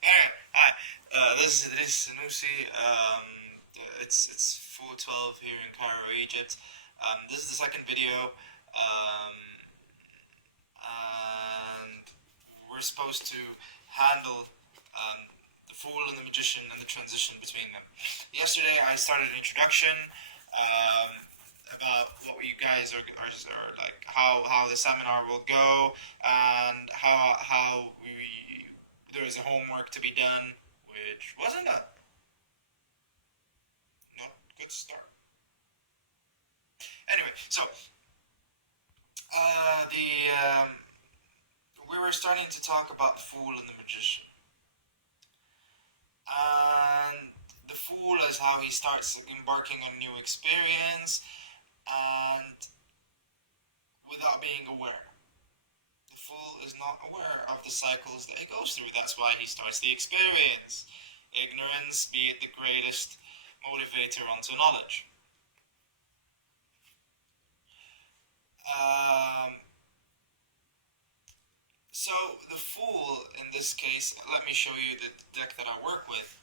Alright, hi. This is Idris Sanusi. It's 4:12 here in Cairo, Egypt. This is the second video, and we're supposed to handle the Fool and the Magician and the transition between them. Yesterday, I started an introduction about what you guys are like, how the seminar will go, and how there is a homework to be done, which wasn't done. Not good start. Anyway, so the we were starting to talk about the Fool and the Magician, and the Fool is how he starts embarking on a new experience, and without being aware. The Fool is not aware of the cycles that he goes through. That's why he starts the experience. Ignorance, be it the greatest motivator unto knowledge. Um, so the Fool in this case, let me show you the deck that I work with.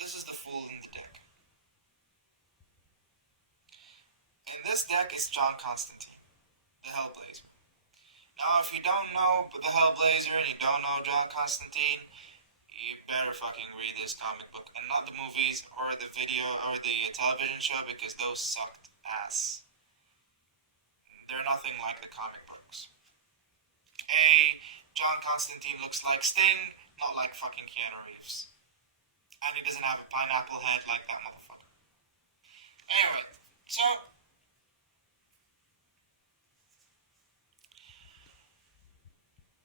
This is the Fool in the deck. In this deck is John Constantine, the Hellblazer. Now, if you don't know the Hellblazer and you don't know John Constantine, you better fucking read this comic book and not the movies or the video or the television show, because those sucked ass. They're nothing like the comic books. John Constantine looks like Sting, not like fucking Keanu Reeves. And he doesn't have a pineapple head like that motherfucker. Anyway, so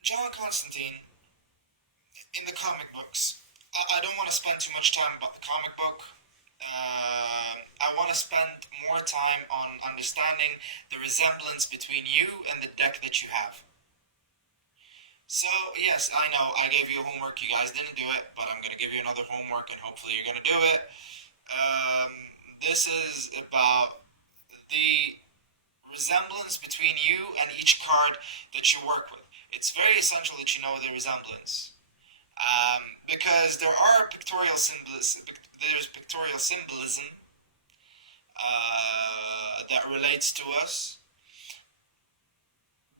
John Constantine in the comic books. I don't want to spend too much time about the comic book. I want to spend more time on understanding the resemblance between you and the deck that you have. So, yes, I know I gave you homework, you guys didn't do it, but I'm going to give you another homework and hopefully you're going to do it. Um, this is about the resemblance between you and each card that you work with. It's very essential that you know the resemblance. Because there are pictorial symbols, there's pictorial symbolism that relates to us.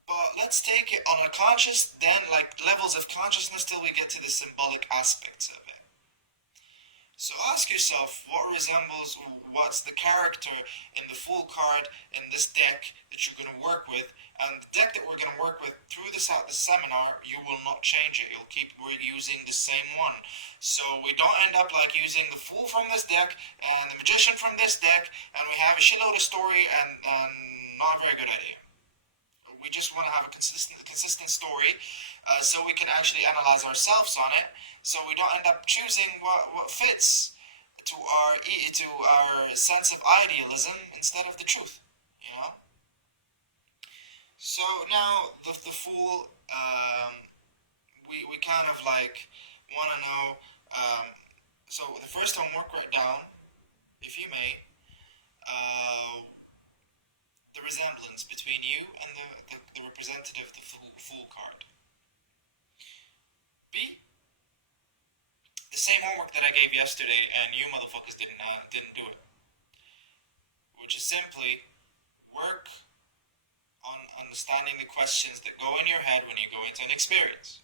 But let's take it on a conscious, then like levels of consciousness till we get to the symbolic aspects of it. So ask yourself what resembles, what's the character in the Fool card in this deck that you're going to work with, and the deck that we're going to work with through the seminar, you will not change it. You'll keep using the same one. So we don't end up like using the Fool from this deck and the Magician from this deck, and we have a shitload of story and not a very good idea. We just want to have a consistent story, so we can actually analyze ourselves on it, so we don't end up choosing what fits to our sense of idealism instead of the truth. You know. So now the Fool, we kind of like want to know. So the first homework, write down, if you may, the resemblance between you and the representative of the Fool card. B, the same homework that I gave yesterday and you motherfuckers didn't do it, which is simply work on understanding the questions that go in your head when you go into an experience.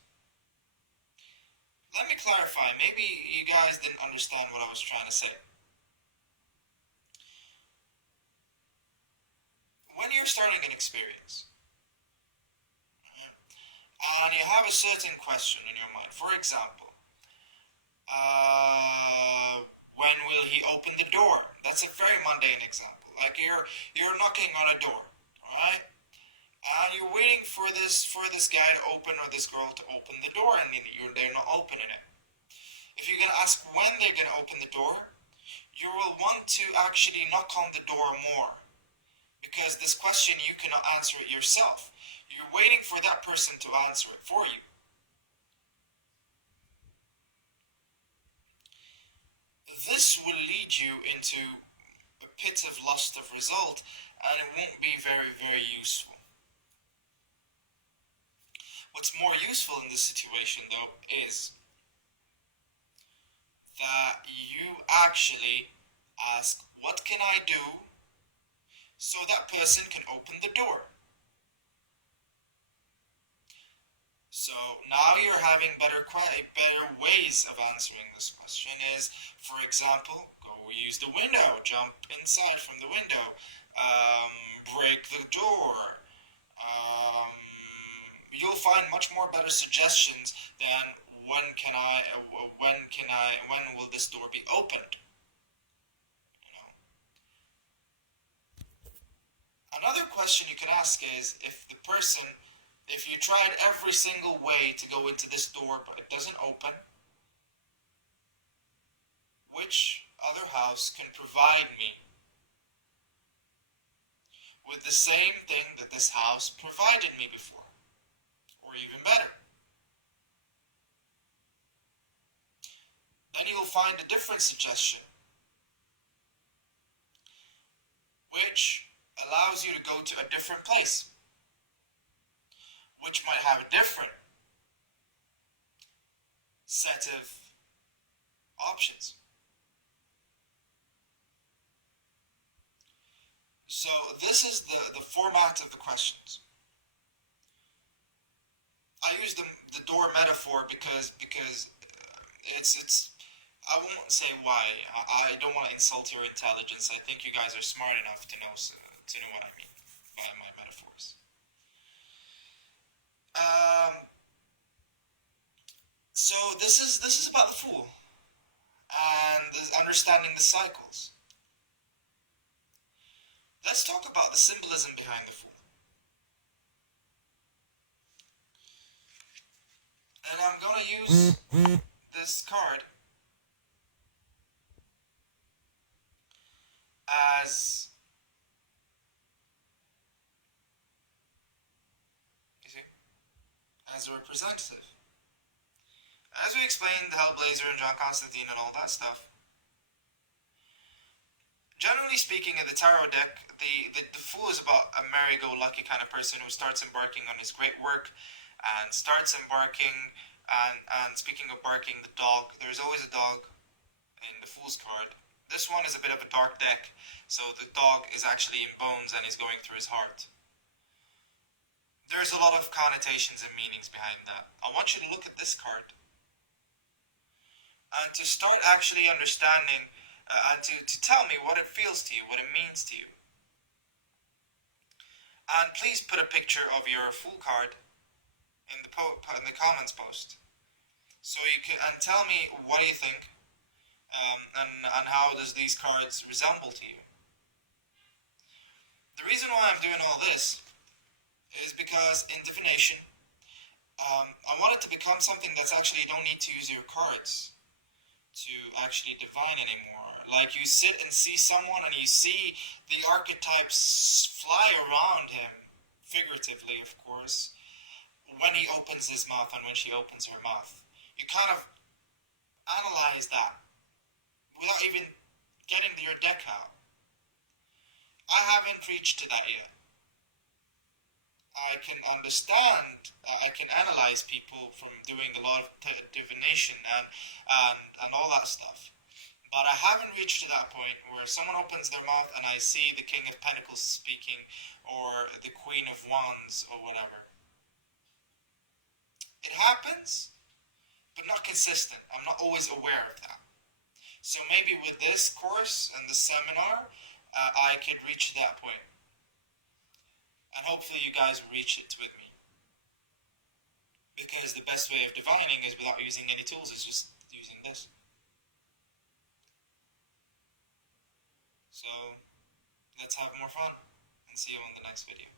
Let me clarify, maybe you guys didn't understand what I was trying to say. When you're starting an experience, and you have a certain question in your mind, for example, when will he open the door? That's a very mundane example. Like you're knocking on a door, alright? And you're waiting for this guy to open or this girl to open the door, and they're not opening it. If you're gonna ask when they're gonna open the door, you will want to actually knock on the door more, because this question you cannot answer it yourself. You're waiting for that person to answer it for you. This will lead you into a pit of lust of result, and it won't be very, very useful. What's more useful in this situation, though, is that you actually ask, what can I do so that person can open the door? So now you're having better ways of answering this question is, for example, go use the window, jump inside from the window, break the door. You'll find much more better suggestions than when will this door be opened? You know. Another question you can ask is, if you tried every single way to go into this door but it doesn't open, which other house can provide me with the same thing that this house provided me before? Or even better. Then you will find a different suggestion, which allows you to go to a different place, which might have a different set of options. So this is the format of the questions. I use the door metaphor because it's I won't say why. I don't want to insult your intelligence. I think you guys are smart enough to know what I mean by my metaphors. So this is about the fool and understanding the cycles. Let's talk about the symbolism behind the fool. And I'm gonna use this card as, you see, as a representative. As we explained, the Hellblazer and John Constantine and all that stuff. Generally speaking, in the tarot deck, the Fool is about a merry-go-lucky kind of person who starts embarking on his great work and starts embarking. And speaking of barking, the dog, there's always a dog in the Fool's card. This one is a bit of a dark deck, so the dog is actually in bones and is going through his heart. There's a lot of connotations and meanings behind that. I want you to look at this card and to start actually understanding and to tell me what it feels to you, what it means to you. And please put a picture of your Fool card in the comments post, so you can and tell me what do you think, and how does these cards resemble to you. The reason why I'm doing all this is because in divination, I want it to become something that's actually, you don't need to use your cards to actually divine anymore. Like, you sit and see someone and you see the archetypes fly around him, figuratively of course, when he opens his mouth and when she opens her mouth. You kind of analyze that without even getting your deck out. I haven't reached to that yet. I can understand, I can analyze people from doing a lot of divination and all that stuff. But I haven't reached to that point where someone opens their mouth and I see the King of Pentacles speaking or the Queen of Wands or whatever. It happens, but not consistent. I'm not always aware of that. So maybe with this course and the seminar, I could reach that point. And hopefully you guys will reach it with me. Because the best way of divining is without using any tools, is just using this. So let's have more fun and see you on the next video.